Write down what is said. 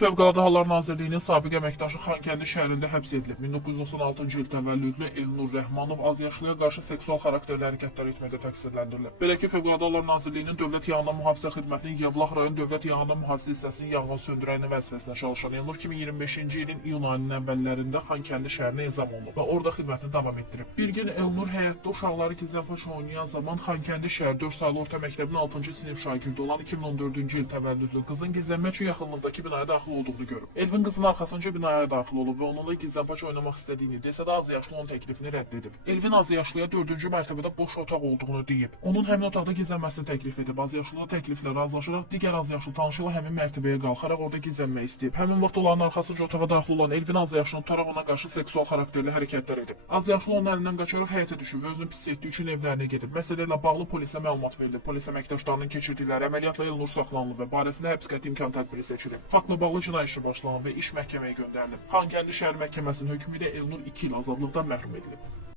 Fövqəladə Hallar Nazirliyinin sabiq əməkdaşı Xankəndi şəhərində həbs edilib. 1996-cı il təvəllüdlü Elnur Rəhmanov azyaşlıya qarşı seksual xarakterli hərəkətlər etməkdə təqsirləndirilib. Belə ki, Fövqəladə Hallar Nazirliyinin Dövlət Yanğın Mühafizə Xidmətinin Yevlax rayon Dövlət Yanğın Mühafizə hissəsinin yanğın söndürəni vəzifəsində çalışan Elnur 2025-ci ilin iyun ayının əvvəllərində Xankəndi şəhərinə ezam olunub və orada xidmətini davam etdirib. Bir gün Elnur həyətdə uşaqları gizlənpaç oynayan zaman Xankəndi şəhər 4 saylı orta məktəbinin 6-cı sinif şagirdi olan 2014-cü il təvəllüdlü qızın gizlənmək üçün yaxınlıqdakı binaya daxil olduğunu görüb. Elvin qızın arxasınca binaya daxil olub və onunla gizlənpaç oynamaq istədiyini desə də azyaşlı onun təklifini rədd edib. Elvin azyaşlıya 4-cü mərtəbədə boş otaq olduğunu deyib. Onun həmin otaqda gizlənməsini təklif edib. Azyaşlı təkliflə razılaşaraq digər azyaşlı tanışı ilə həmin mərtəbəyə qalxaraq orada gizlənmək istəyib. Həmin vaxt onların arxasınca otağa daxil olan Elvin azyaşlını tutaraq ona qarşı seksual xarakterli hərəkətlər edib. Azyaşlı onun əlindən qaçaraq həyətə düşüb və özünü pis etdiyi üçün evlərinə gedib. Məsələ ilə bağlı polisə məlumat verilib. Polis əməkdaşlarının keçirdikləri əməliyyatla Elnur saxlanılıb və barəsində həbs qəti imkan tədbiri seçilib. Faktla bağlı cinayət işi başlanıb və iş məhkəməyə göndərilib. Xankəndi şəhər məhkəməsinin hökmü ilə Elnur 2 il azadlıqdan məhrum edilib.